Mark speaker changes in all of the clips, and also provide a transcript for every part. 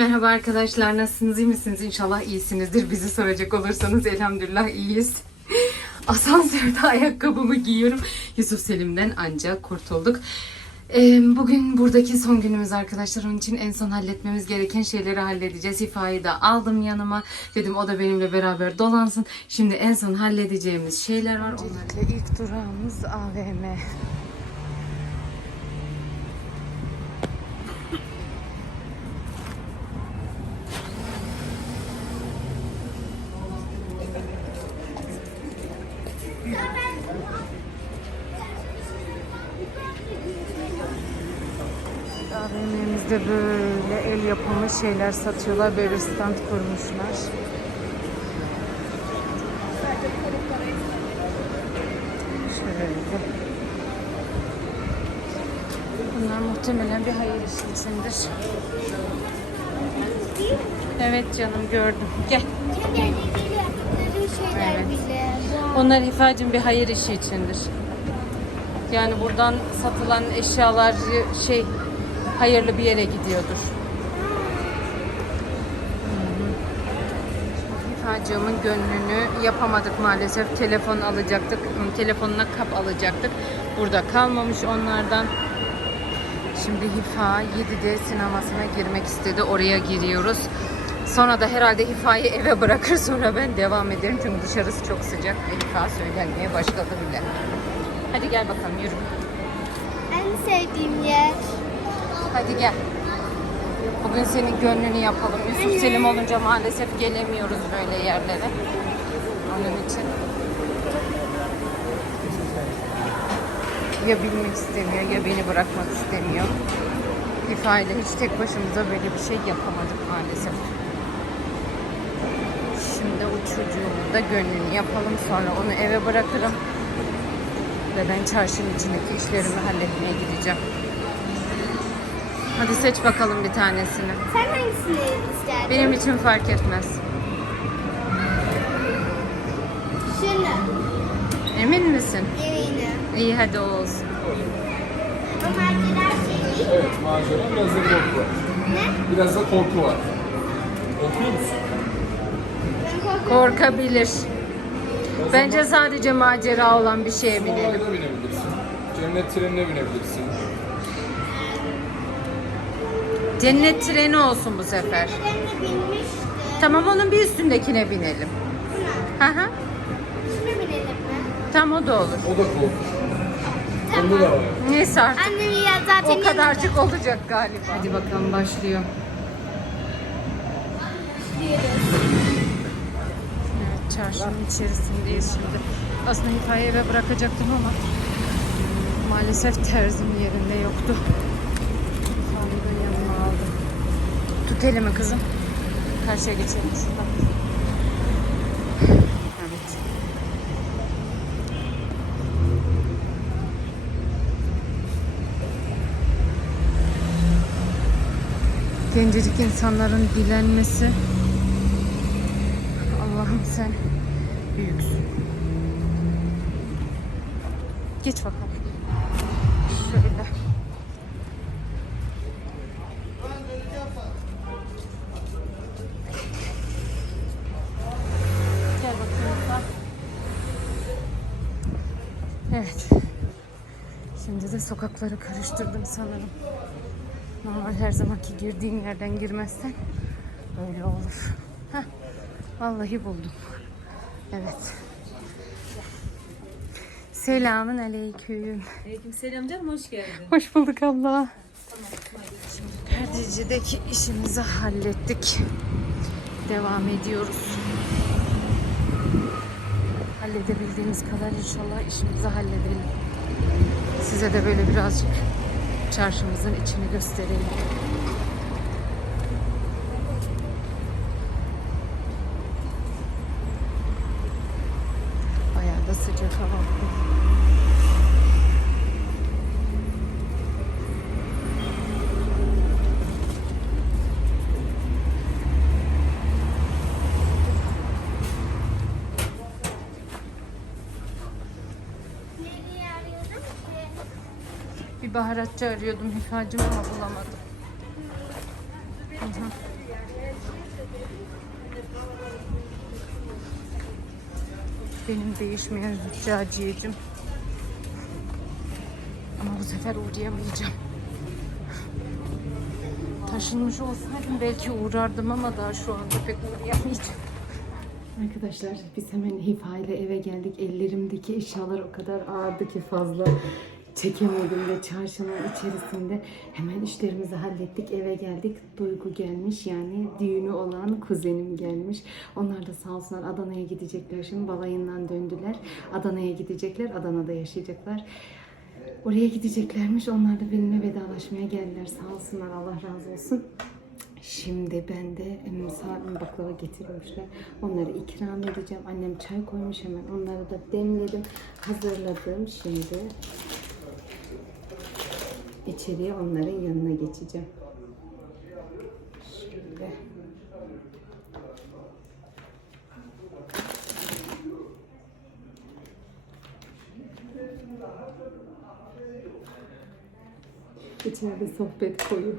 Speaker 1: Merhaba arkadaşlar nasılsınız iyi misiniz İnşallah iyisinizdir bizi soracak olursanız elhamdülillah iyiyiz. Asansörde ayakkabımı giyiyorum. Yusuf Selim'den ancak kurtulduk. Ee, Bugün buradaki son günümüz arkadaşlar. Onun için en son halletmemiz gereken şeyleri halledeceğiz. İfa'yı da aldım yanıma. Dedim o da benimle beraber dolansın. Şimdi en son halledeceğimiz şeyler var. Öncelikle ilk durağımız AVM. AVM'mizde böyle el yapımı şeyler satıyorlar. Böyle stand kurmuşlar. Şöyle. Bunlar muhtemelen bir hayır işi içindir. Evet canım gördüm. Gel. Evet. Onlar ifacım bir hayır işi içindir. Yani buradan satılan eşyalar şey hayırlı bir yere gidiyordur. İfacığımın gönlünü yapamadık maalesef. Telefon alacaktık. Telefonuna kap alacaktık. Burada kalmamış onlardan. Şimdi Hifa 7'de sinemasına girmek istedi. Oraya giriyoruz. Sonra da herhalde Hifa'yı eve bırakır sonra ben devam ederim. Çünkü dışarısı çok sıcak ve Hifa söylenmeye başladı bile. Hadi gel bakalım yürü.
Speaker 2: En sevdiğim yer.
Speaker 1: Hadi gel. Bugün senin gönlünü yapalım. Yusuf Selim olunca maalesef gelemiyoruz böyle yerlere. Onun için. Ya bilmek istemiyor ya beni bırakmak istemiyor. İfa ile hiç tek başımıza böyle bir şey yapamadık maalesef. Şimdi o çocuğumun da gönlünü yapalım. Sonra onu eve bırakırım. Ve ben çarşının içindeki işlerimi halletmeye gideceğim. Hadi seç bakalım bir tanesini.
Speaker 2: Sen hangisini isterdin?
Speaker 1: Benim için fark etmez.
Speaker 2: Şunu.
Speaker 1: Emin misin?
Speaker 2: Eminim.
Speaker 1: İyi hadi o olsun.
Speaker 2: O maddeler şey değil.
Speaker 3: Evet macera biraz da korku var.
Speaker 2: Ne?
Speaker 3: Biraz da korku var. Korkuyor musun?
Speaker 2: Ben korkuyorum.
Speaker 1: Korkabilir. Bence sadece macera olan bir şeye binelim.
Speaker 3: Snow binebilirsin. Cennet trenine binebilirsin.
Speaker 1: Cennet treni olsun bu sefer. Tamam onun bir üstündekine binelim. Hı hı.
Speaker 2: Şuna binelim mi?
Speaker 1: Tam o da olur.
Speaker 3: O da korku. Onda da var.
Speaker 1: Neyse artık.
Speaker 2: Annem ya zaten
Speaker 1: O kadarcık olacak galiba. Hadi bakalım başlıyor. Evet çarşının içerisindeyiz şimdi. Aslında hikaye eve bırakacaktım ama maalesef terzim yerinde yoktu. Sonra da yanıma aldım. Tut elimi kızım. Karşıya geçelim şuradan. Evet. Gencecik insanların dilenmesi. Evet. Şimdi de sokakları karıştırdım sanırım. Normal her zamanki girdiğin yerden girmezsen öyle olur. Heh, vallahi buldum. Evet. Selamın aleyküm.
Speaker 4: Aleykümselam canım hoş geldin.
Speaker 1: Hoş bulduk abla. Perdecideki işimizi hallettik. Devam ediyoruz. Halledebildiğimiz kadar inşallah işimizi halledelim. Size de böyle birazcık çarşımızın içini göstereyim. Bayağı da sıcak hava.
Speaker 2: Nereye arıyordum ki?
Speaker 1: Bir baharatçı arıyordum Hifacım ama bulamadım. Benim değişmeyen züccaciyecim. Ama bu sefer uğrayamayacağım. Taşınmış olsaydım belki uğrardım ama daha şu anda pek uğrayamayacağım. Arkadaşlar biz hemen Hifa ile eve geldik. Ellerimdeki eşyalar o kadar ağırdı ki fazla çekemedim ve çarşının içerisinde hemen işlerimizi hallettik. Eve geldik. Duygu gelmiş yani düğünü olan kuzenim gelmiş. Onlar da sağ olsunlar Adana'ya gidecekler. Şimdi balayından döndüler. Adana'ya gidecekler. Adana'da yaşayacaklar. Oraya gideceklermiş. Onlar da benimle vedalaşmaya geldiler. Sağ olsunlar. Allah razı olsun. Şimdi ben de saat baklava getirmişler. Onları ikram edeceğim. Annem çay koymuş hemen. Onları da demledim. Hazırladım. Şimdi içeriye onların yanına geçeceğim. Şöyle. İçeride sohbet koyu.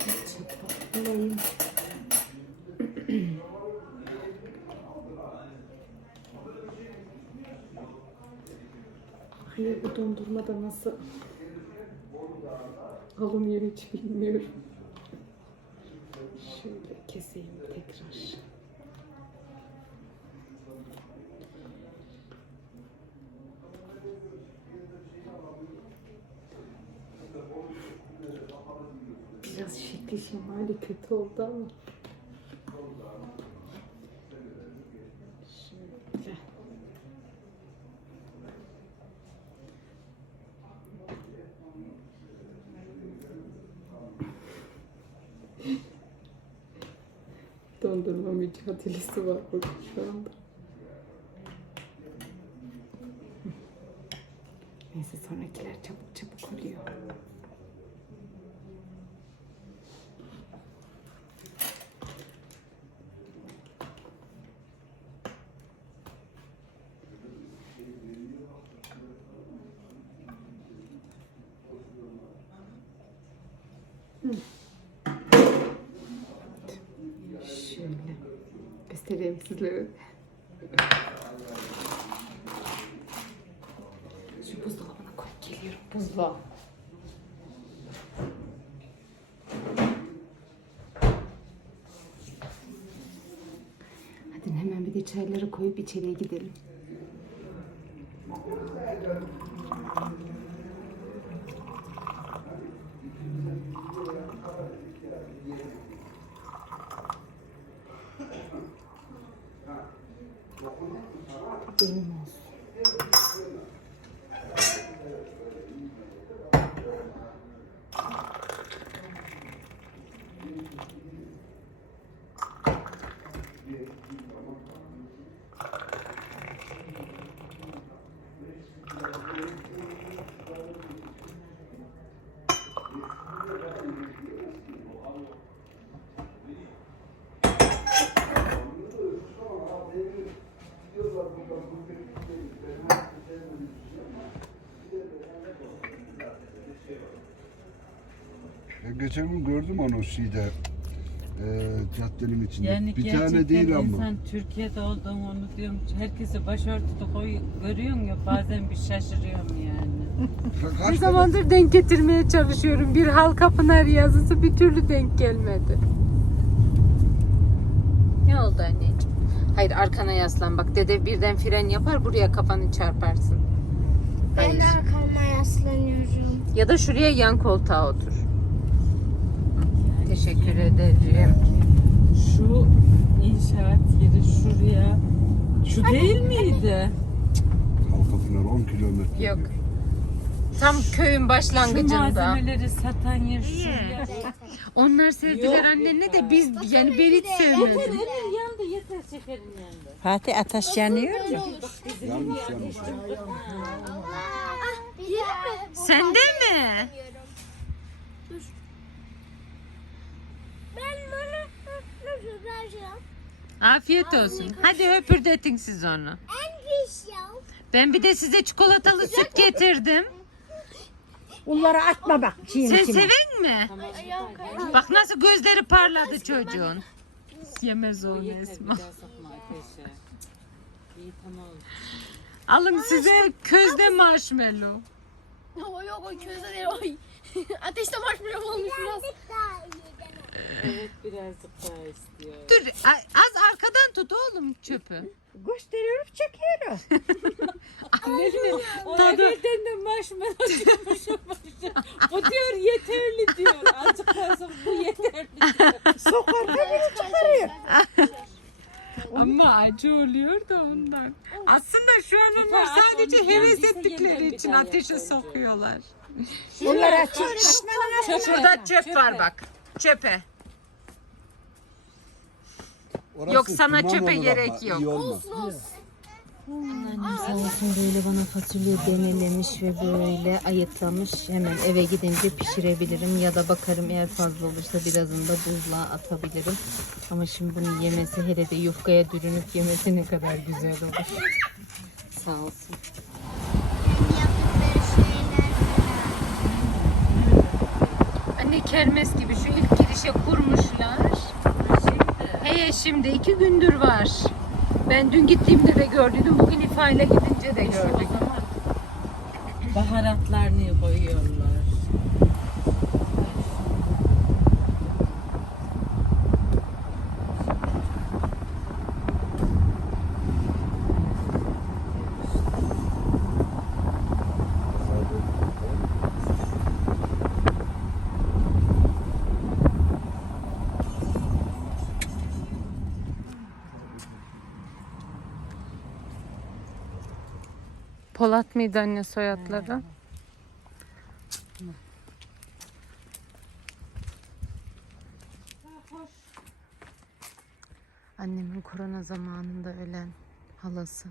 Speaker 1: Şöyle çapaklayayım. Hayır bu dondurma da nasıl alınıyor hiç bilmiyorum. Şöyle keseyim tekrar. Biraz şekli şemali kötü oldu ama. Şöyle. Dondurma mücadelesi var burada şu anda. Neyse sonrakiler çabuk çabuk oluyor. Şöyle göstereyim sizlere. Şu buzdolabına koyup geliyorum. Buzluğa. Hadi hemen bir de çayları koyup içeriye gidelim. う
Speaker 5: ん。Geçen gün gördüm onu şeyde e, caddenin içinde.
Speaker 4: Yani
Speaker 5: bir
Speaker 4: gerçekten
Speaker 5: tane değil ama.
Speaker 4: insan Türkiye'de olduğunu onu diyorum. Herkesi başörtüde koy, görüyorsun ya bazen bir şaşırıyorum yani.
Speaker 5: Kaç tane,
Speaker 1: zamandır denk getirmeye çalışıyorum. Bir halka pınar yazısı bir türlü denk gelmedi. Ne oldu anneciğim? Hayır arkana yaslan bak dede birden fren yapar buraya kafanı çarparsın.
Speaker 2: Ben
Speaker 1: Hayır.
Speaker 2: de arkama yaslanıyorum.
Speaker 1: Ya da şuraya yan koltuğa otur. Teşekkür ederim.
Speaker 4: Şu inşaat yeri şuraya şu değil miydi?
Speaker 5: Halkapınar 10 kilometre.
Speaker 1: Yok. Tam köyün
Speaker 4: Şu
Speaker 1: başlangıcında.
Speaker 4: malzemeleri satan yer şuraya.
Speaker 1: Onlar sevdiler annenle de biz yani ben hiç sevmedim.
Speaker 4: Elin yandı yeter şekerin yandı.
Speaker 6: Fatih ateş yanıyor mu?
Speaker 5: Yanlış yanlış.
Speaker 1: Sen de mi?
Speaker 2: Vereceğim?
Speaker 4: Afiyet olsun. Hadi höpürdetin siz onu. Ben bir de size çikolatalı süt getirdim.
Speaker 6: Onları atma bak şeyin
Speaker 4: Sen
Speaker 6: içine.
Speaker 4: seven mi? Bak nasıl gözleri parladı çocuğun. Yemez o Esma.
Speaker 1: Alın size közde marshmallow.
Speaker 2: Yok yok o közde değil. Ateşte marshmallow olmuş biraz.
Speaker 4: Evet birazcık daha istiyor.
Speaker 1: Dur a- az arkadan tut oğlum çöpü.
Speaker 6: Gösteriyorum çekiyorum.
Speaker 4: O evvelden de marshmallow çıkmış O diyor yeterli diyor. Azıcık bu yeterli diyor.
Speaker 6: Sokarken biri çıkarıyor.
Speaker 1: Ama acı oluyor da ondan. Aslında şu an onlar sadece heves ettikleri
Speaker 4: yeniden bir
Speaker 1: için
Speaker 4: daha
Speaker 1: ateşe sokuyorlar.
Speaker 6: Çıkmadan atma.
Speaker 1: Şurada çöp var bak. Çöpe.
Speaker 5: Orası
Speaker 1: Yok, sana
Speaker 5: duman
Speaker 1: çöpe
Speaker 5: olur
Speaker 1: gerek
Speaker 5: ama,
Speaker 1: yok.
Speaker 5: iyi olmaz.
Speaker 7: Sağ olsun böyle bana fasulye demelemiş ve böyle ayıtlamış. Hemen eve gidince pişirebilirim ya da bakarım eğer fazla olursa birazını da buzluğa atabilirim. Ama şimdi bunu yemesi hele de yufkaya dürünüp yemesi ne kadar güzel olur. Sağ olsun.
Speaker 1: Anne kermes gibi şu ilk girişe kurmuşlar. Heye şimdi iki gündür var. Ben dün gittiğimde de gördüm. Bugün ifade gidince de gördük.
Speaker 4: Baharatlarını koyuyorlar.
Speaker 1: Polat mıydı anne soyadları? Annemin korona zamanında ölen halası.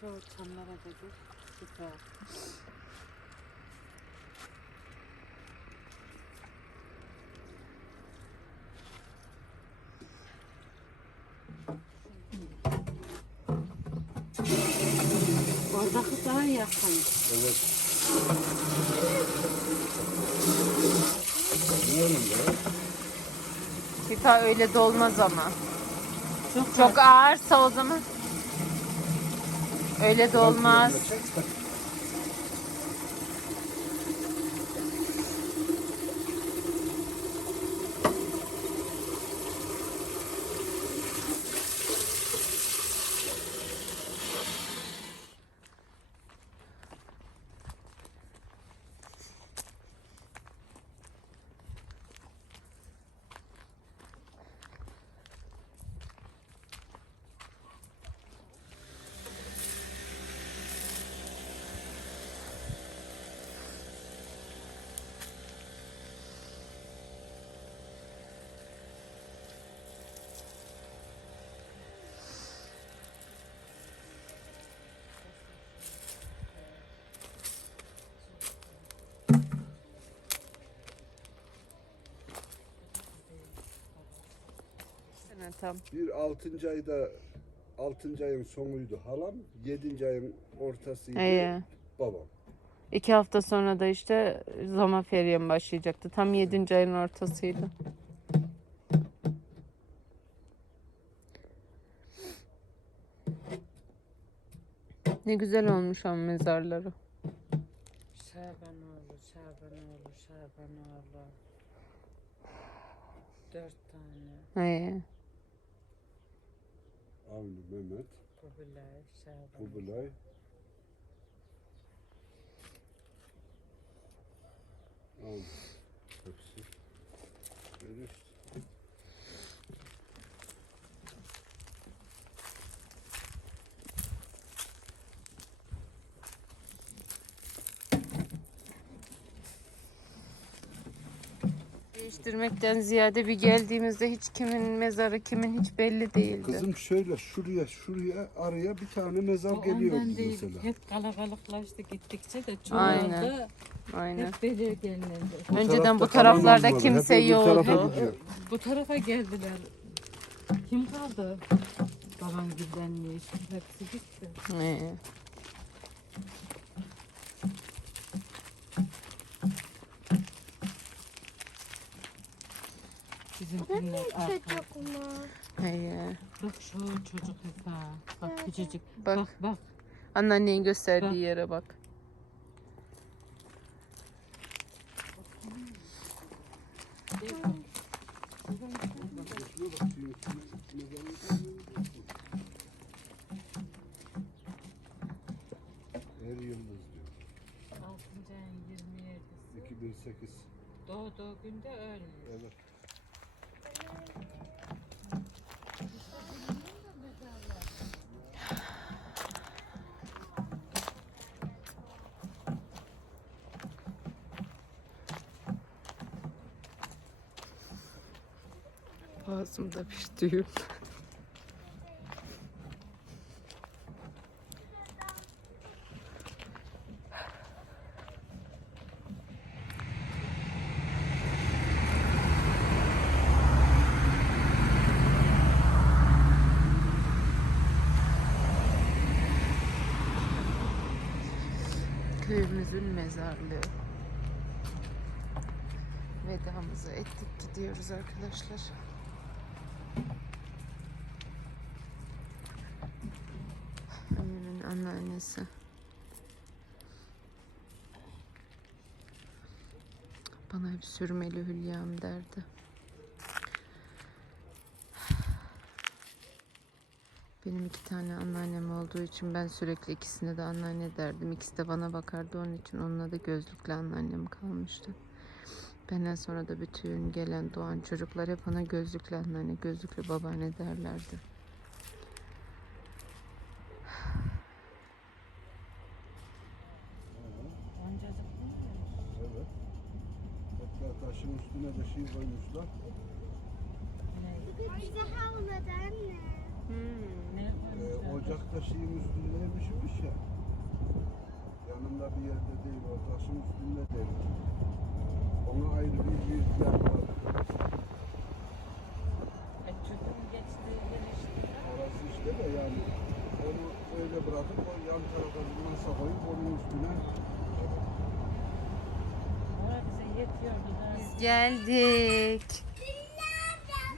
Speaker 4: Şu çamlara da gir. Süper. Oradaki daha yakın.
Speaker 5: Evet. Ne oğlum be?
Speaker 1: Bir daha öyle de olmaz ama.
Speaker 4: Çok,
Speaker 1: Çok ağırsa o zaman. Öyle de
Speaker 5: de.
Speaker 1: Tam.
Speaker 5: Bir altıncı ayda altıncı ayın sonuydu halam. Yedinci ayın ortasıydı
Speaker 1: İyi.
Speaker 5: babam.
Speaker 8: İki hafta sonra da işte Zoma Feriyem başlayacaktı. Tam yedinci ayın ortasıydı. Ne güzel olmuş ama mezarları.
Speaker 4: Şabanoğlu, Şabanoğlu, Şabanoğlu. Dört tane.
Speaker 8: He.
Speaker 5: Avni Mehmet,
Speaker 4: Kubilay, Şaban.
Speaker 5: Kubilay. Avni. Hepsi. Öyle
Speaker 8: Değiştirmekten ziyade bir geldiğimizde hiç kimin mezarı kimin hiç belli değildi.
Speaker 5: Kızım şöyle şuraya şuraya araya bir tane mezar geliyor
Speaker 4: Ondan değil.
Speaker 5: mesela.
Speaker 4: Hep kalabalıklaştı gittikçe de çoğaldı.
Speaker 8: Aynen. Aynen.
Speaker 4: Hep belirgenlendi.
Speaker 8: Önceden bu taraflarda
Speaker 5: olmadı.
Speaker 8: kimse
Speaker 5: tarafa
Speaker 8: yoktu.
Speaker 5: gidiyor.
Speaker 4: Bu tarafa geldiler. Kim kaldı? Babam gidenmiş. Hepsi gitti.
Speaker 8: He.
Speaker 4: Arka.
Speaker 2: Çocuk mu?
Speaker 8: He.
Speaker 4: Bak şu çocuk Efa. Bak küçücük.
Speaker 8: Bak.
Speaker 4: Bak bak.
Speaker 8: Anneannenin gösterdiği
Speaker 4: Bak.
Speaker 8: yere bak.
Speaker 5: Her yıldız diyor.
Speaker 4: 6. ayın 27'si.
Speaker 5: 2008.
Speaker 4: Doğduğu günde ölmüş.
Speaker 5: Evet.
Speaker 8: Boğazımda bir düğüm. Köyümüzün mezarlığı. Vedamızı ettik gidiyoruz arkadaşlar. Ömür'ün anneannesi. Bana hep sürmeli Hülya'm derdi. Benim iki tane anneannem olduğu için ben sürekli ikisine de anneanne derdim. İkisi de bana bakardı onun için onunla da gözlüklü anneannem kalmıştı. Benden sonra da bütün gelen doğan çocuklar hep ona gözlüklü anneanne, gözlüklü babaanne derlerdi.
Speaker 5: Evet. Hatta taşın üstüne de şey koymuşlar. Ocakta şeyin üstündeymişmiş ya. Yanında bir yerde değil, o taşın üstünde değil. Ona ayrı bir yüzler var.
Speaker 4: E, çocuğun geçtiği yer işte.
Speaker 5: Orası işte de yani onu öyle bırakıp o yan tarafa bir masa koyup onun üstüne.
Speaker 8: Biz geldik.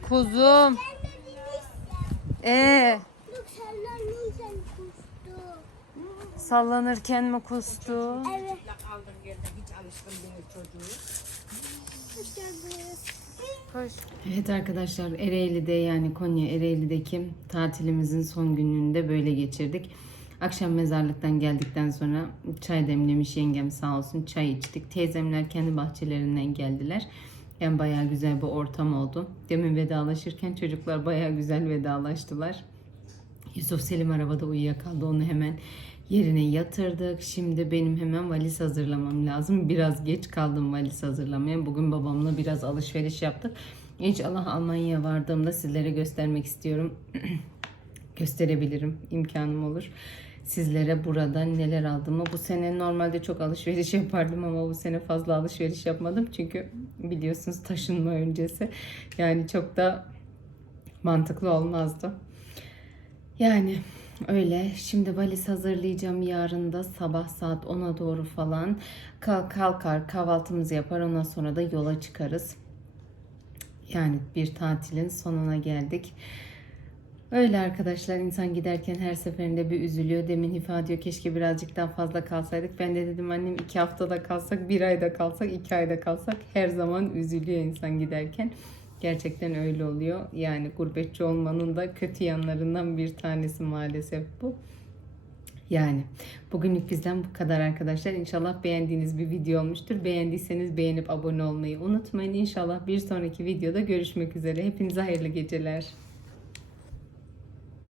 Speaker 8: Kuzum. Ee, sallanırken mi kustu?
Speaker 2: Evet. Hoş geldiniz.
Speaker 8: Hoş.
Speaker 1: Evet arkadaşlar Ereğli'de yani Konya Ereğli'deki tatilimizin son gününde böyle geçirdik. Akşam mezarlıktan geldikten sonra çay demlemiş yengem sağ olsun çay içtik. Teyzemler kendi bahçelerinden geldiler. Yani bayağı güzel bir ortam oldu. Demin vedalaşırken çocuklar bayağı güzel vedalaştılar. Yusuf Selim arabada uyuyakaldı. Onu hemen yerine yatırdık. Şimdi benim hemen valiz hazırlamam lazım. Biraz geç kaldım valiz hazırlamaya. Bugün babamla biraz alışveriş yaptık. İnşallah Almanya'ya vardığımda sizlere göstermek istiyorum. Gösterebilirim. imkanım olur. Sizlere burada neler aldığımı. Bu sene normalde çok alışveriş yapardım ama bu sene fazla alışveriş yapmadım. Çünkü biliyorsunuz taşınma öncesi. Yani çok da mantıklı olmazdı. Yani Öyle. Şimdi valiz hazırlayacağım. Yarın da sabah saat 10'a doğru falan kalk kalkar kahvaltımızı yapar. Ondan sonra da yola çıkarız. Yani bir tatilin sonuna geldik. Öyle arkadaşlar insan giderken her seferinde bir üzülüyor. Demin Hifa diyor keşke birazcık daha fazla kalsaydık. Ben de dedim annem iki haftada kalsak, bir ayda kalsak, iki ayda kalsak her zaman üzülüyor insan giderken. Gerçekten öyle oluyor. Yani gurbetçi olmanın da kötü yanlarından bir tanesi maalesef bu. Yani bugünlük bizden bu kadar arkadaşlar. İnşallah beğendiğiniz bir video olmuştur. Beğendiyseniz beğenip abone olmayı unutmayın. İnşallah bir sonraki videoda görüşmek üzere. Hepinize hayırlı geceler.